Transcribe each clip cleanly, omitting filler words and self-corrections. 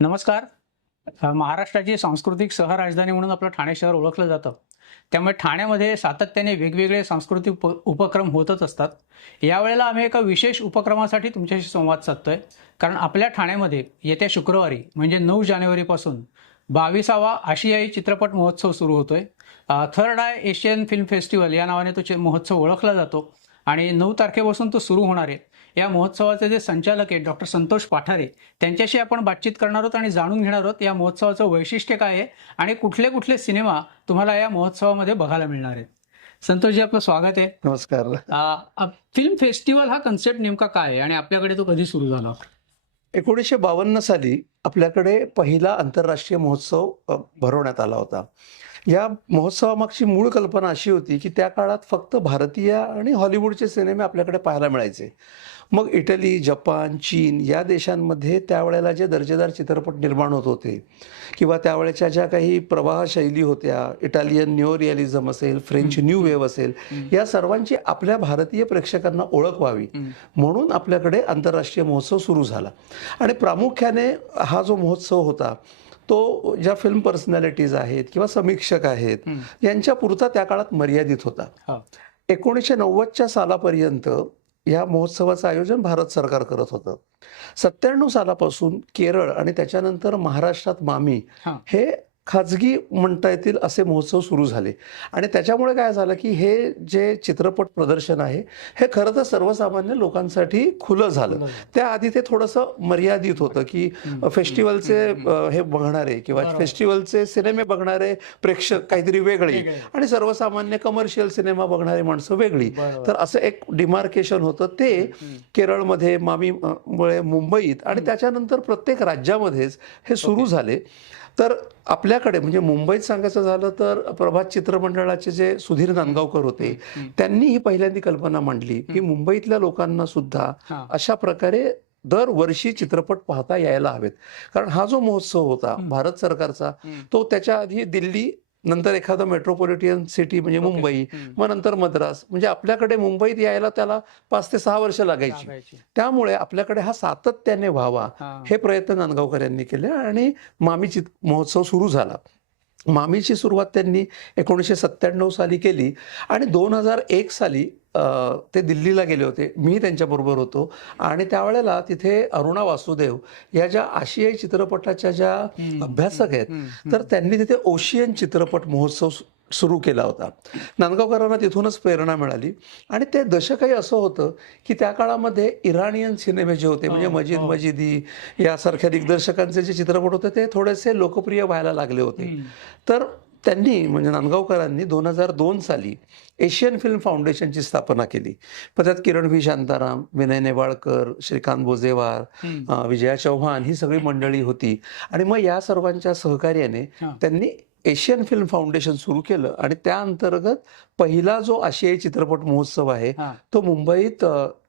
नमस्कार. महाराष्ट्राची सांस्कृतिक सहराजधानी म्हणून आपलं ठाणे शहर ओळखलं जातं. त्यामुळे ठाण्यामध्ये सातत्याने वेगवेगळे सांस्कृतिक उपक्रम होतच असतात. यावेळेला आम्ही एका विशेष उपक्रमासाठी तुमच्याशी संवाद साधतोय. कारण आपल्या ठाण्यामध्ये येत्या शुक्रवारी म्हणजे 9 जानेवारीपासून 22वा आशियाई चित्रपट महोत्सव सुरू होतोय. Third eye Asian film festival या नावाने तो महोत्सव ओळखला जातो आणि 9 तारखेपासून तो सुरू होणार आहे. या महोत्सवाचे जे संचालक आहेत डॉक्टर संतोष पाठारे, त्यांच्याशी आपण बातचीत करणार आहोत आणि जाणून घेणार आहोत या महोत्सवाचं वैशिष्ट्य काय आहे आणि कुठले कुठले सिनेमा तुम्हाला या महोत्सवामध्ये बघायला मिळणार आहेत. संतोषजी, आपलं स्वागत आहे. नमस्कार. फिल्म फेस्टिवल हा कन्सेप्ट नेमका काय आहे आणि आपल्याकडे तो कधी सुरू झाला? 1952 साली आपल्याकडे पहिला आंतरराष्ट्रीय महोत्सव भरवण्यात आला होता. या महोत्सवामागची मूळ कल्पना अशी होती की त्या काळात फक्त भारतीय आणि हॉलिवूडचे सिनेमे आपल्याकडे पाहायला मिळायचे. मग इटली, जपान, चीन या देशांमध्ये त्यावेळेला जे दर्जेदार चित्रपट निर्माण होत होते किंवा त्यावेळेच्या ज्या काही प्रवाह शैली होत्या, इटालियन न्यू रिअलिझम असेल, फ्रेंच न्यू वेव्ह असेल, या सर्वांची आपल्या भारतीय प्रेक्षकांना ओळख व्हावी म्हणून आपल्याकडे आंतरराष्ट्रीय महोत्सव सुरू झाला. आणि प्रामुख्याने हा जो महोत्सव होता तो ज्या फिल्म पर्सनॅलिटीज आहेत किंवा समीक्षक आहेत यांच्या पुरता त्या काळात मर्यादित होता. 1990च्या सालापर्यंत या महोत्सवाचं आयोजन भारत सरकार करत होतं. 97 सालापासून केरळ आणि त्याच्यानंतर महाराष्ट्रात मामी हे खाजगी म्हणता येतील असे महोत्सव सुरू झाले. आणि त्याच्यामुळे काय झालं की हे जे चित्रपट प्रदर्शन आहे हे खरं तर सर्वसामान्य लोकांसाठी खुलं झालं. त्याआधी ते थोडंसं मर्यादित होतं की फेस्टिवलचे हे बघणारे किंवा फेस्टिवलचे सिनेमे बघणारे प्रेक्षक काहीतरी वेगळे आणि सर्वसामान्य कमर्शियल सिनेमा बघणारे माणसं वेगळी. तर असं एक डिमार्केशन होतं. ते केरळमध्ये, मामीमुळे मुंबईत आणि त्याच्यानंतर प्रत्येक राज्यामध्येच हे सुरू झाले. तर आपल्याकडे म्हणजे मुंबईत सांगायचं झालं तर प्रभात चित्रमंडळाचे जे सुधीर नांदगावकर होते त्यांनी ही पहिल्यांदी कल्पना मांडली की मुंबईतल्या लोकांना सुद्धा अशा प्रकारे दरवर्षी चित्रपट पाहता यायला हवेत. कारण हा जो महोत्सव होता भारत सरकारचा तो त्याच्या आधी दिल्ली, नंतर एखादं मेट्रोपॉलिटन सिटी म्हणजे मुंबई, मग नंतर मद्रास, म्हणजे आपल्याकडे मुंबईत यायला त्याला 5 ते 6 वर्ष लागायची. त्यामुळे आपल्याकडे हा सातत्याने व्हावा हे प्रयत्न नांदगावकर यांनी केले आणि मामी महोत्सव सुरू झाला. मामीची सुरुवात त्यांनी 1997 साली केली आणि 2001 साली ते दिल्लीला गेले होते. मी त्यांच्याबरोबर होतो आणि त्यावेळेला तिथे अरुणा वासुदेव या ज्या आशियाई चित्रपटाच्या ज्या अभ्यासक आहेत तर त्यांनी तिथे ओशियन चित्रपट महोत्सव सुरू केला होता. नांदगावकरांना तिथूनच प्रेरणा मिळाली आणि ते दशकही असं होतं की त्या काळामध्ये इराणियन सिनेमे जे होते म्हणजे मजिद मजिदी यासारख्या दिग्दर्शकांचे जे चित्रपट होते ते थोडेसे लोकप्रिय व्हायला लागले होते. तर त्यांनी म्हणजे नांदगावकरांनी 2002 साली एशियन फिल्म फाउंडेशनची स्थापना केली. पण त्यात किरण व्ही शांताराम, विनय नेवाळकर, श्रीकांत बोजेवार, विजया चौहान ही सगळी मंडळी होती. आणि मग या सर्वांच्या सहकार्याने त्यांनी एशियन फिल्म फाउंडेशन सुरू केलं आणि त्या अंतर्गत पहिला जो आशियाई चित्रपट महोत्सव आहे तो मुंबईत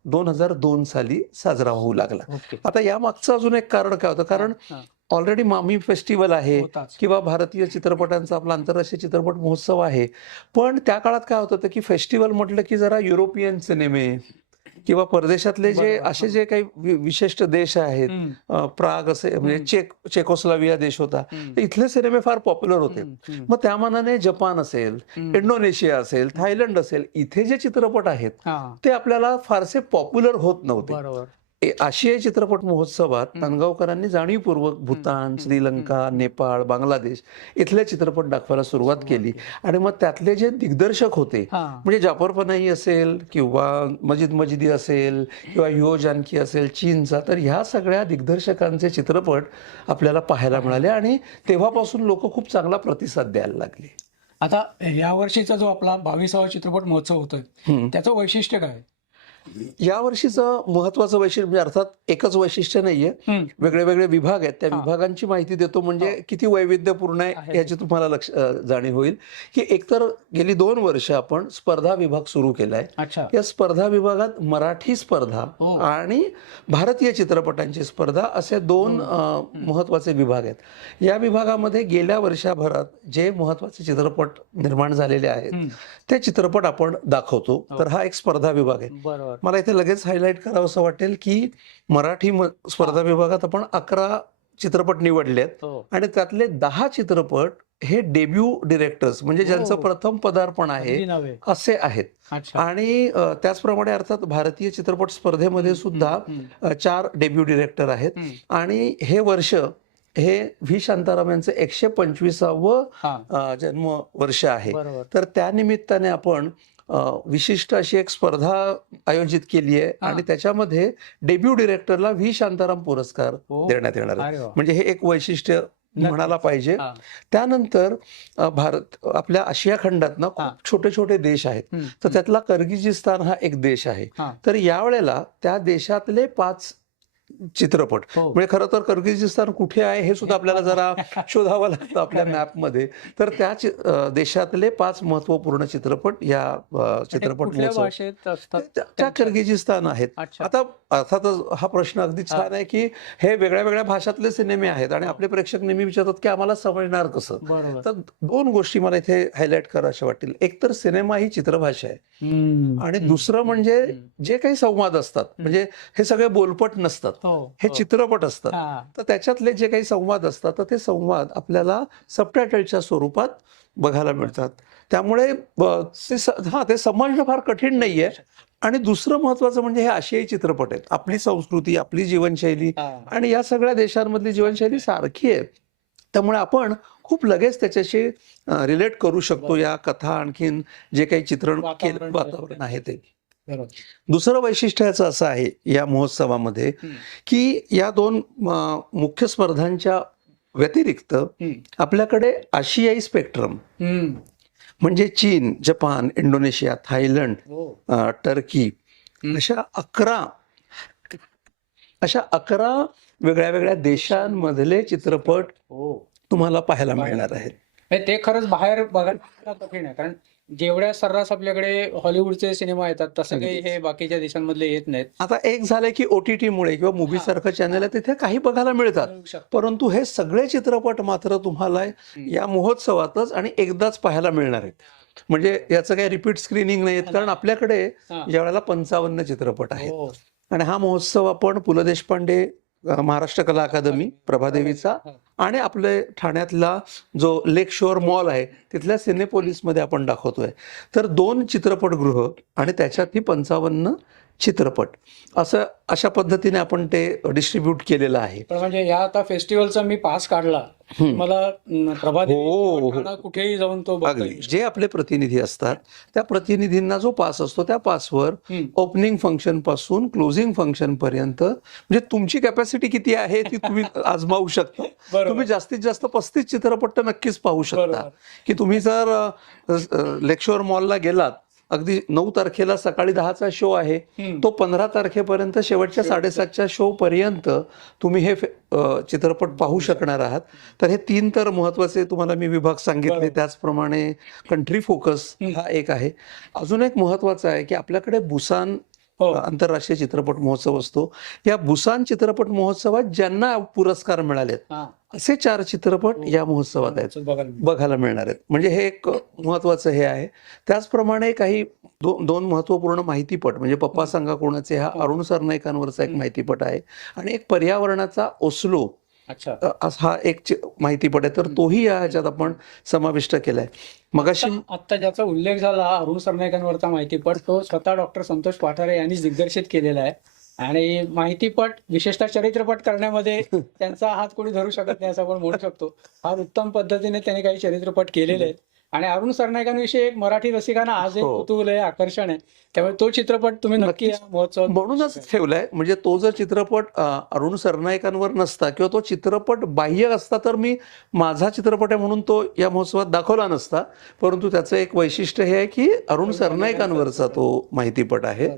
2002 साली साजरा होऊ लागला. आता या मागचं अजून एक कारण काय होतं, कारण ऑलरेडी मामी फेस्टिवल आहे किंवा भारतीय चित्रपटांचा आपला आंतरराष्ट्रीय चित्रपट महोत्सव आहे. पण त्या काळात काय होत होतं की फेस्टिवल म्हटलं की जरा युरोपियन सिनेमे किंवा परदेशातले जे असे जे काही विशिष्ट देश आहेत, प्राग असे म्हणजे चेकोस्लोव्हिया देश होता, तर इथले सिनेमे फार पॉप्युलर होते. मग त्या मानाने जपान असेल, इंडोनेशिया असेल, थायलंड असेल, इथे जे चित्रपट आहेत ते आपल्याला फारसे पॉप्युलर होत नव्हते. आशियाई चित्रपट महोत्सवात नांदगावकरांनी जाणीवपूर्वक भूतान, श्रीलंका, नेपाळ, बांगलादेश इथले चित्रपट दाखवायला सुरुवात केली. आणि मग त्यातले जे दिग्दर्शक होते म्हणजे जाफर पनाही असेल किंवा मजिद मजिदी असेल किंवा ह्यो जानकी असेल चीनचा, तर ह्या सगळ्या दिग्दर्शकांचे चित्रपट आपल्याला पाहायला मिळाले आणि तेव्हापासून लोक खूप चांगला प्रतिसाद द्यायला लागले. आता या वर्षीचा जो आपला 22वा चित्रपट महोत्सव होतोय त्याचं वैशिष्ट्य काय? या वर्षीचं महत्वाचं वैशिष्ट्य म्हणजे अर्थात एकच वैशिष्ट्य नाहीये, वेगळे वेगळे विभाग आहेत. त्या विभागांची माहिती देतो म्हणजे किती वैविध्यपूर्ण आहे याची तुम्हाला जाणीव होईल की एकतर गेली 2 वर्ष आपण स्पर्धा विभाग सुरू केलाय. या स्पर्धा विभागात मराठी स्पर्धा आणि भारतीय चित्रपटांची स्पर्धा असे 2 महत्वाचे विभाग आहेत. या विभागामध्ये गेल्या वर्षभरात जे महत्वाचे चित्रपट निर्माण झालेले आहेत ते चित्रपट आपण दाखवतो. तर हा एक स्पर्धा विभाग आहे. मला इथे लगेच हायलाइट करावं असं वाटेल की मराठी स्पर्धा विभागात आपण 11 चित्रपट निवडलेत हो. आणि त्यातले 10 चित्रपट हे डेब्यू डिरेक्टर्स म्हणजे ज्यांचं हो. प्रथम पदार्पण आहे अगदी नव्हे. असे आहेत. अच्छा. आणि त्याचप्रमाणे अर्थात भारतीय चित्रपट स्पर्धेमध्ये सुद्धा 4 डेब्यू डिरेक्टर आहेत. आणि हे वर्ष हे व्ही शांताराम यांचं 125वं हा. जन्म वर्ष आहे. बरोबर. तर त्या निमित्ताने आपण विशिष्ट अशी एक स्पर्धा आयोजित केली आहे हा. आणि त्याच्यामध्ये डेब्यू डिरेक्टरला व्ही शांताराम पुरस्कार हो. देण्यात येणार आहे. अरे वा. म्हणजे हे एक वैशिष्ट्य म्हणायला पाहिजे. हा. त्यानंतर भारत आपल्या आशिया खंडात ना हा. खूप छोटे छोटे देश आहेत. तर त्यातला किर्गिझिस्तान हा एक देश आहे. हा. तर यावेळेला त्या देशातले 5 चित्रपट हो. म्हणजे खरं तर किर्गिझिस्तान कुठे आहे हे सुद्धा आपल्याला जरा शोधावं लागतं आपल्या मॅपमध्ये. तर त्या देशातले 5 महत्वपूर्ण चित्रपट या चित्रपट कुठल्या महोत्सव भाषेत असतात त्या किर्गिझिस्तान आहेत. अच्छा. आता अर्थातच हा प्रश्न अगदी छान आहे की हे वेगळ्या वेगळ्या भाषातले सिनेमे आहेत आणि आपले प्रेक्षक नेहमी विचारतात की आम्हाला समजणार कसं. बरोबर. तर 2 गोष्टी मला इथे हायलाईट कराव्याशा वाटतील. एक तर सिनेमा ही चित्रभाषा आहे आणि दुसरं म्हणजे जे काही संवाद असतात म्हणजे हे सगळे बोलपट नसतात, हो. हे चित्रपट असतात. हा. तर त्याच्यातले जे काही संवाद असतात तर ते संवाद आपल्याला सबटायटलच्या स्वरूपात बघायला मिळतात. त्यामुळे ते समजणं फार कठीण नाहीये. आणि दुसरं महत्वाचं म्हणजे हे आशियाई चित्रपट आहेत. आपली संस्कृती, आपली जीवनशैली हा. आणि या सगळ्या देशांमधली जीवनशैली सारखी आहे. त्यामुळे आपण खूप लगेच त्याच्याशी रिलेट करू शकतो. या कथा आणखीन जे काही चित्रण केलं वातावरण आहे ते. बरोबर. दुसरं वैशिष्ट्य याचं असं आहे या महोत्सवामध्ये की या 2 मुख्य स्पर्धांच्या व्यतिरिक्त आपल्याकडे आशियाई स्पेक्ट्रम म्हणजे चीन, जपान, इंडोनेशिया, थायलंड, हो. टर्की अशा 11 वेगळ्या वेगळ्या देशांमधले चित्रपट हो. तुम्हाला पाहायला मिळणार आहेत. म्हणजे ते खरंच बाहेर बघायला कठीण आहे कारण जेवढ्या सर्रास आपल्याकडे हॉलिवूडचे सिनेमा येतात तसं काही हे बाकीच्या देशांमधले येत नाहीत. आता एक झालंय की OTT मुळे किंवा मूव्ही सारखं चॅनल आहे तिथे काही बघायला मिळतात. मिळू शकतं. परंतु हे सगळे चित्रपट मात्र तुम्हाला या महोत्सवातच आणि एकदाच पाहायला मिळणार आहेत. म्हणजे याचं काही रिपीट स्क्रीनिंग नाही आहेत कारण आपल्याकडे यावेळेला 55 चित्रपट आहेत. हो. आणि हा महोत्सव आपण पु ल देशपांडे महाराष्ट्र कला अकादमी, प्रभादेवीचा आणि आपले ठाण्यातला जो लेक शोअर मॉल आहे तिथल्या सिनेपोलिसमध्ये आपण दाखवतोय. तर 2 चित्रपटगृह आणि त्याच्यातही 55 चित्रपट अशा पद्धतीने आपण ते डिस्ट्रीब्यूट केलेलं आहे. पण म्हणजे या आता फेस्टिवलचा मी पास काढला मला प्रभादेवी हो, किंवा ठाणा कुठेही जाऊन तो बघता अगदी येऊ शकतो. जे आपले प्रतिनिधी असतात त्या प्रतिनिधींना जो पास असतो त्या पासवर ओपनिंग फंक्शन पासून क्लोजिंग फंक्शन पर्यंत म्हणजे तुमची कॅपॅसिटी किती आहे ती तुम्ही आजमावू शकता. बरोबर. तुम्ही जास्तीत जास्त 35 चित्रपट तर नक्कीच पाहू शकता. बरोबर. की तुम्ही जर लेकशोर मॉलला गेलात अगदी 9 तारखेला सकाळी 10चा शो आहे तो 15 तारखेपर्यंत शेवटच्या 7:30च्या शो पर्यंत तुम्ही हे चित्रपट पाहू शकणार आहात. तर हे 3 तर महत्वाचे तुम्हाला मी विभाग सांगितले. बरोबर. त्याचप्रमाणे कंट्री फोकस हा एक आहे. अजून एक महत्वाचा आहे की आपल्याकडे बुसान हो. आंतरराष्ट्रीय चित्रपट महोत्सव असतो. या बुसान चित्रपट महोत्सवात ज्यांना पुरस्कार मिळालेत हा. असे 4 चित्रपट या महोत्सवात आहेत बघायला मिळणार आहेत. म्हणजे हे एक महत्वाचं हे आहे. त्याचप्रमाणे काही 2 महत्वपूर्ण माहितीपट म्हणजे पप्पा सांगा कोणाचे हा अरुण सरनाईकांवरचा एक माहितीपट आहे आणि एक पर्यावरणाचा ओस्लो अच्छा. हा एक माहितीपट आहे. तर तोही या ह्याच्यात आपण समाविष्ट केलाय. मगाशी आता ज्याचा उल्लेख झाला अरुण सरनाईकांवरचा माहितीपट तो स्वतः डॉक्टर संतोष पाठारे यांनी दिग्दर्शित केलेला आहे आणि माहितीपट विशेषतः चरित्रपट करण्यामध्ये त्यांचा हात कोणी धरू शकत नाही असं आपण म्हणू शकतो. फार उत्तम पद्धतीने त्यांनी काही चरित्रपट केलेले आहेत आणि अरुण सरनाईकांविषयी एक मराठी रसिकांना आज एक कुतूहल आहे, आकर्षण आहे. त्यामुळे तो चित्रपट तुम्ही नक्की या महोत्सवात म्हणूनच ठेवलाय. म्हणजे तो जर चित्रपट अरुण सरनाईकांवर नसता किंवा तो चित्रपट बाह्य असता तर मी माझा चित्रपट आहे म्हणून तो या महोत्सवात दाखवला नसता. परंतु त्याचं एक वैशिष्ट्य हे आहे की अरुण सरनाईकांवरचा तो माहितीपट आहे.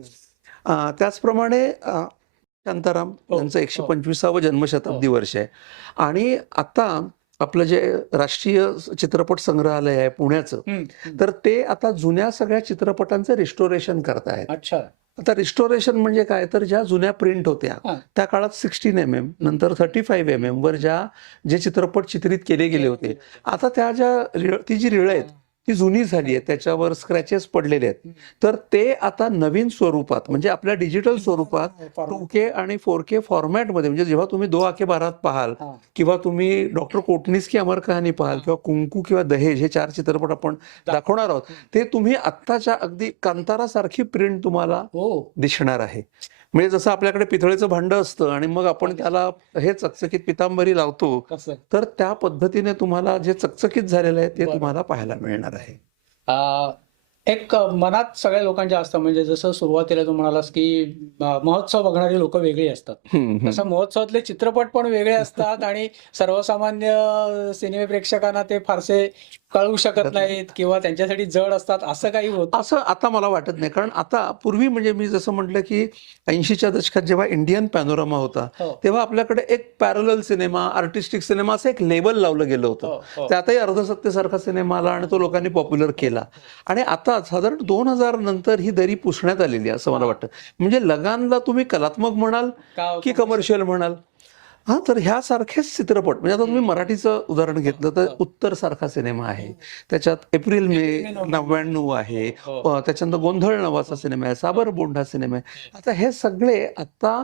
त्याचप्रमाणे शांताराम यांचं 125वं जन्मशताब्दी वर्ष आहे आणि आता आपलं जे राष्ट्रीय चित्रपट संग्रहालय आहे पुण्याचं तर ते आता जुन्या सगळ्या चित्रपटांचं रिस्टोरेशन करतायत. अच्छा. आता रिस्टोरेशन म्हणजे काय तर ज्या जुन्या प्रिंट होत्या त्या काळात 16 mm नंतर 35 mm वर जे चित्रपट चित्रित केले गेले होते आता ती जी रिळं आहेत ती जुनी झाली आहे, त्याच्यावर स्क्रॅचेस पडलेले आहेत. तर ते आता नवीन स्वरूपात म्हणजे आपल्या डिजिटल स्वरूपात 2K आणि 4K फॉर्मॅटमध्ये, म्हणजे जेव्हा तुम्ही 2 आके बारात पाहाल किंवा तुम्ही डॉक्टर कोटनीस की अमर कहाणी पाहाल किंवा कुंकू किंवा दहेज, हे 4 चित्रपट आपण दाखवणार आहोत, ते तुम्ही आत्ताच्या अगदी कांतारासारखी प्रिंट तुम्हाला दिसणार आहे. म्हणजे जसं आपल्याकडे पितळेचं भांड असतं आणि मग आपण त्याला हे चकचकीत पितांबरी लावतो, तर त्या पद्धतीने तुम्हाला जे चकचकीत झालेलं आहे ते तुम्हाला पाहायला मिळणार आहे. एक मनात सगळ्या लोकांच्या असतं, म्हणजे जसं सुरुवातीला तू म्हणालास की महोत्सव बघणारी लोक वेगळी असतात, तसं महोत्सवातले चित्रपट पण वेगळे असतात आणि सर्वसामान्य सिनेमे प्रेक्षकांना ते फारसे कळू शकत नाहीत किंवा त्यांच्यासाठी जड असतात, असं काही होत असं आता मला वाटत नाही. कारण आता पूर्वी म्हणजे मी जसं म्हटलं की 80च्या दशकात जेव्हा इंडियन पॅनोरामा होता, तेव्हा आपल्याकडे एक पॅरलल सिनेमा, आर्टिस्टिक सिनेमा असं एक लेबल लावलं गेलं होतं. त्यातही अर्धसत्तेसारखा सिनेमा आला आणि तो लोकांनी पॉप्युलर केला. आणि आता साधारण 2000 नंतर ही दरी पुसण्यात आलेली आहे असं मला वाटतं. म्हणजे लगानला तुम्ही कलात्मक म्हणाल की कमर्शियल म्हणाल, हा, तर ह्यासारखेच चित्रपट, म्हणजे आता तुम्ही मराठीचं उदाहरण घेतलं तर उत्तर सारखा सिनेमा आहे, त्याच्यात एप्रिल मे 99 आहे, त्याच्यानंतर गोंधळ नावाचा सिनेमा आहे, साबर बोंढा सिनेमा आहे. आता हे सगळे आता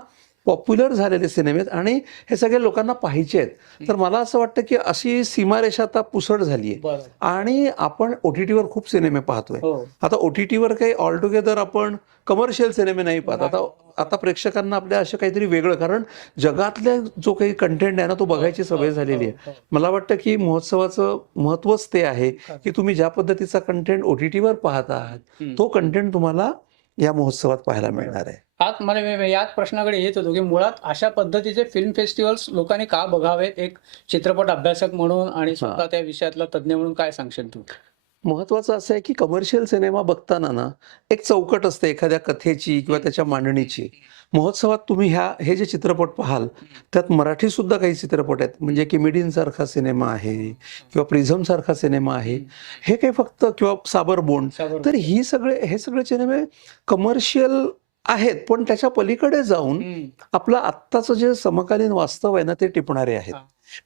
पॉप्युलर झालेले सिनेमे आहेत आणि हे सगळे लोकांना पाहायचे आहेत. तर मला असं वाटतं की अशी सीमारेषा आता पुसट झाली आहे आणि आपण OTTवर खूप सिनेमे पाहतोय. आता OTTवर काही ऑल टुगेदर आपण कमर्शियल सिनेमे नाही पाहत. आता प्रेक्षकांना आपल्या असं काहीतरी वेगळं, कारण जगातल्या जो काही कंटेंट आहे ना, तो बघायची सवय झालेली आहे. मला वाटतं की महोत्सवाचं महत्वच ते आहे की तुम्ही ज्या पद्धतीचा कंटेंट OTTवर पाहत आहात, तो कंटेंट तुम्हाला या महोत्सवात पाहायला मिळणार आहे. आज मला याच प्रश्नाकडे येत होतो की मुळात अशा पद्धतीचे फिल्म फेस्टिवल्स लोकांनी का बघावेत, एक चित्रपट अभ्यासक म्हणून आणि स्वतः त्या विषयातला तज्ज्ञ म्हणून काय सांगशील तू? महत्वाचं असं आहे की कमर्शियल सिनेमा बघताना ना, एक चौकट असते एखाद्या कथेची किंवा त्याच्या मांडणीची. महोत्सवात तुम्ही हे जे चित्रपट पाहाल, त्यात मराठी सुद्धा काही चित्रपट आहेत, म्हणजे की मिडिन सारखा सिनेमा आहे किंवा प्रिझम सारखा सिनेमा आहे, हे काही फक्त, किंवा साबर बोंड. तर हे सगळे सिनेमे कमर्शियल आहेत, पण त्याच्या पलीकडे जाऊन आपलं आत्ताचं जे समकालीन वास्तव आहे ना, ते टिपणारे आहेत.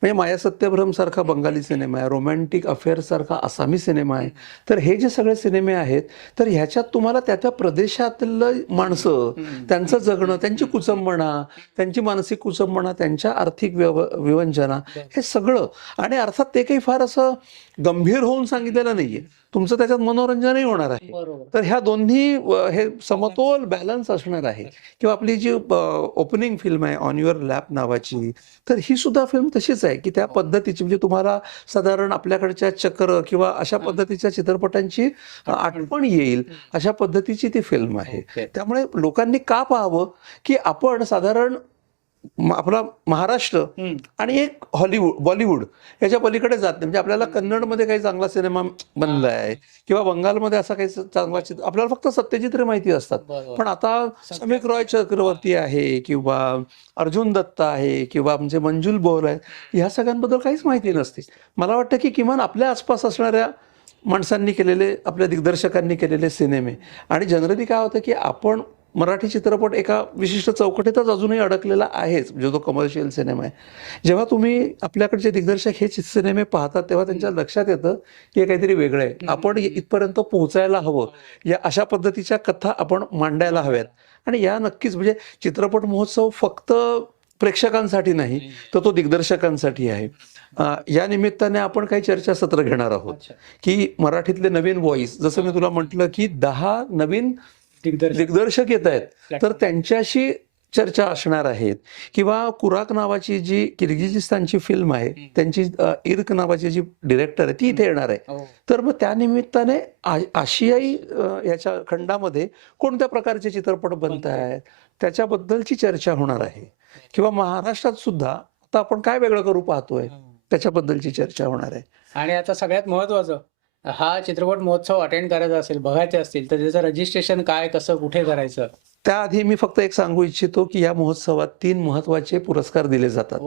म्हणजे माया सत्यभ्रम सारखा बंगाली सिनेमा आहे, रोमॅन्टिक अफेअर सारखा आसामी सिनेमा आहे. तर हे जे सगळे सिनेमे आहेत, तर ह्याच्यात तुम्हाला त्या प्रदेशातलं माणसं, त्यांचं जगणं, त्यांची कुचंबणा, त्यांची मानसिक कुचंबणा, त्यांच्या आर्थिक विवंचना, हे सगळं, आणि अर्थात ते काही फार असं गंभीर होऊन सांगितलेलं नाहीये, तुमचं त्याच्यात मनोरंजनही होणार आहे. तर ह्या दोन्ही हे समतोल बॅलन्स असणार आहे. किंवा आपली जी ओपनिंग फिल्म आहे ऑन युअर लॅप नावाची, तर ही सुद्धा फिल्म तशीच आहे की त्या पद्धतीची, म्हणजे तुम्हाला साधारण आपल्याकडच्या चक्र किंवा अशा पद्धतीच्या चित्रपटांची आठवण येईल अशा पद्धतीची ती फिल्म आहे. त्यामुळे लोकांनी का पाहावं की आपण साधारण आपला महाराष्ट्र आणि एक बॉलिवूड याच्या पलीकडे जात नाही. म्हणजे आपल्याला कन्नडमध्ये काही चांगला सिनेमा बनलाय किंवा बंगालमध्ये असा काही चांगला चित्र, आपल्याला फक्त सत्यजित रे माहिती असतात. पण आता समीक रॉय चक्रवर्ती आहे किंवा अर्जुन दत्त आहे किंवा म्हणजे मंजुल बोर आहे, ह्या सगळ्यांबद्दल काहीच माहिती नसते. मला वाटतं की किमान आपल्या आसपास असणाऱ्या माणसांनी केलेले, आपल्या दिग्दर्शकांनी केलेले सिनेमे, आणि जनरली काय होतं की आपण मराठी चित्रपट एका विशिष्ट चौकटीतच अजूनही अडकलेला आहेच, म्हणजे तो कमर्शियल सिनेमा आहे. जेव्हा तुम्ही आपल्याकडचे दिग्दर्शक हे सिनेमे पाहतात, तेव्हा त्यांच्या लक्षात येतं की हे काहीतरी वेगळं आहे, आपण इथपर्यंत पोहोचायला हवं, या अशा पद्धतीच्या कथा आपण मांडायला हव्यात. आणि या नक्कीच, म्हणजे चित्रपट महोत्सव फक्त प्रेक्षकांसाठी नाही, तर तो दिग्दर्शकांसाठी आहे. या निमित्ताने आपण काही चर्चासत्र घेणार आहोत की मराठीतले नवीन व्हॉइस, जसं मी तुला म्हटलं की 10 नवीन दिग्दर्शक येत आहेत, तर त्यांच्याशी चर्चा असणार आहेत. किंवा कुराक नावाची जी किर्गिजिस्तानची फिल्म आहे, त्यांची इर्क नावाची जी डिरेक्टर आहे, ती इथे येणार आहे. तर मग त्या निमित्ताने आशियाई याच्या खंडामध्ये कोणत्या प्रकारचे चित्रपट बनत आहेत त्याच्याबद्दलची चर्चा होणार आहे. किंवा महाराष्ट्रात सुद्धा आता आपण काय वेगळं करू पाहतोय त्याच्याबद्दलची चर्चा होणार आहे. आणि आता सगळ्यात महत्वाचं, हा चित्रपट महोत्सव अटेंड करायचा असेल, बघायचे असतील, तर त्याचं रजिस्ट्रेशन काय, कसं, कुठे करायचं? त्याआधी मी फक्त एक सांगू इच्छितो की या महोत्सवात 3 महत्वाचे पुरस्कार दिले जातात.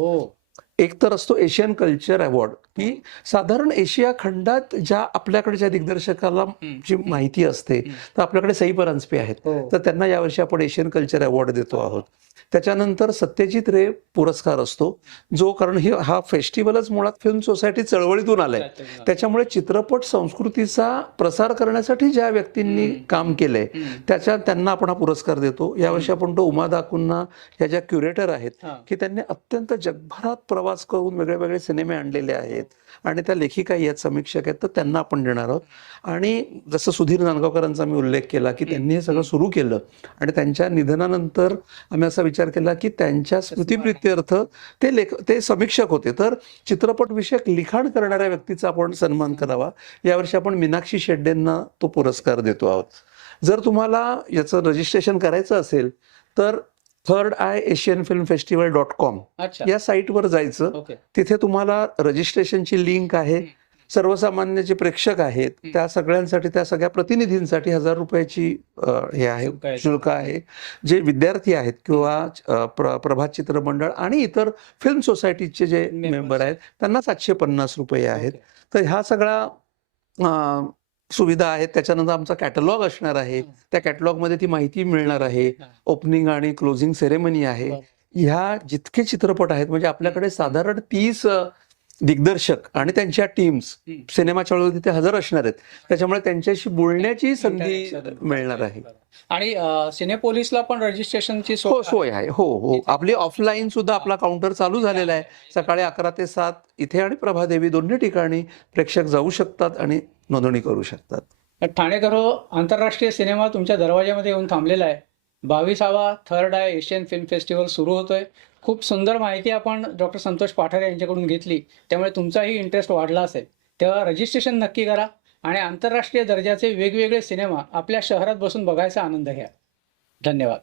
एक तर असतो एशियन कल्चर अवॉर्ड, की साधारण एशिया खंडात ज्या आपल्याकडे ज्या दिग्दर्शकाला जी माहिती असते, तर आपल्याकडे सई परांजपे आहेत, हो. तर त्यांना यावर्षी आपण एशियन कल्चर अवॉर्ड देतो आहोत. त्याच्यानंतर सत्यजित रे पुरस्कार असतो, जो कारण हा फेस्टिवलच मुळात फिल्म सोसायटी चळवळीतून आलाय. त्याच्यामुळे चित्रपट संस्कृतीचा प्रसार करण्यासाठी ज्या व्यक्तींनी काम केलंय त्यांना आपण हा पुरस्कार देतो. यावर्षी आपण तो उमा दाकुंना या ज्या क्युरेटर आहेत, की त्यांनी अत्यंत जगभरात प्रवास करून वेगळे वेगळे सिनेमे आणलेले आहेत आणि त्या लेखिका आहेत, समीक्षक आहेत, तर त्यांना आपण देणार आहोत. आणि जसं सुधीर नांदगावकरांचा मी उल्लेख केला, की त्यांनी हे सगळं सुरू केलं आणि त्यांच्या निधनानंतर आम्ही असा विचार केला की त्यांच्या स्मृतिप्रित्यर्थ ते समीक्षक होते, तर चित्रपट विषयक लिखाण करणाऱ्या व्यक्तीचा आपण सन्मान करावा. यावर्षी आपण मीनाक्षी शेड्डेंना तो पुरस्कार देतो आहोत. जर तुम्हाला याचं रजिस्ट्रेशन करायचं असेल तर थर्ड आय एशियन फिल्म फेस्टिवल.com या साईटवर जायचं. तिथे तुम्हाला रजिस्ट्रेशनची लिंक आहे. सर्वसामान्य जे प्रेक्षक आहेत त्या सगळ्यांसाठी, त्या सगळ्या प्रतिनिधींसाठी 1000 रुपयाची हे आहे, शुल्क आहे. जे विद्यार्थी आहेत किंवा प्रभात चित्रमंडळ आणि इतर फिल्म सोसायटीचे जे मेंबर आहेत त्यांना 750 रुपये आहेत. तर ह्या सगळ्या सुविधा आहेत. त्याच्यानंतर आमचा कॅटलॉग असणार आहे. त्या कॅटलॉगमध्ये ती माहिती मिळणार आहे. ओपनिंग आणि क्लोजिंग सेरेमनी आहे. ह्या जितके चित्रपट आहेत, म्हणजे आपल्याकडे साधारण 30 दिग्दर्शक आणि त्यांच्या टीम्स सिनेमा चळवळीत तिथे हजर असणार आहेत. त्याच्यामुळे त्यांच्याशी बोलण्याची संधी मिळणार आहे. आणि सिनेपोलिसला पण रजिस्ट्रेशनची सोय आहे. हो. आपली ऑफलाईन सुद्धा आपला काउंटर चालू झालेला आहे. सकाळी 11 ते 7 इथे आणि प्रभादेवी दोन्ही ठिकाणी प्रेक्षक जाऊ शकतात आणि नोंदणी करू शकतात. ठाणेकर आंतरराष्ट्रीय सिनेमा तुमच्या दरवाज्यामध्ये येऊन थांबलेला आहे. 22वा third eye Asian film festival सुरू होतोय. खूप सुंदर माहिती आपण डॉक्टर संतोष पाठारे यांच्याकडून घेतली, त्यामुळे तुमचाही इंटरेस्ट वाढला असेल. तेव्हा रजिस्ट्रेशन नक्की करा आणि आंतरराष्ट्रीय दर्जाचे वेगवेगळे सिनेमा आपल्या शहरात बसून बघायचा आनंद घ्या. धन्यवाद.